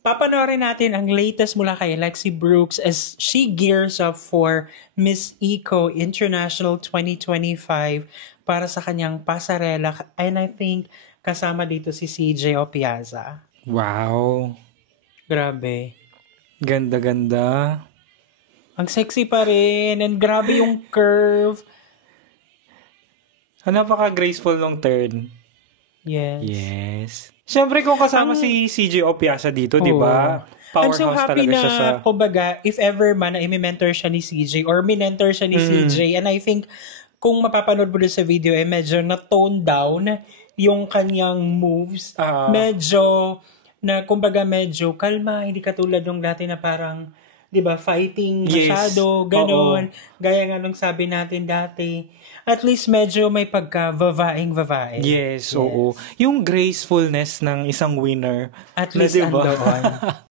papanoorin natin ang latest mula kay Lexi Brooks as she gears up for Miss Eco International 2025 para sa kanyang pasarela. And I think kasama dito si CJ Opiaza. Wow. Grabe. Ganda-ganda. Ang sexy pa rin. And grabe yung curve. Napaka-graceful ng turn. Yes. Siyempre kung kasama si CJ Opiaza dito, di ba? I'm so happy talaga siya na, kumbaga, if ever man na i-mentor siya ni CJ or minentor siya ni CJ. And I think, kung mapapanood mo doon sa video, medyo na-tone down yung kanyang moves. Medyo, kumbaga medyo kalma, hindi katulad nung dati na parang, di ba, fighting masyado, ganon. Gaya nga nung sabi natin dati. At least medyo may pagka-vavaing-vavaing. Yes, oo. Yung gracefulness ng isang winner. At least andoon.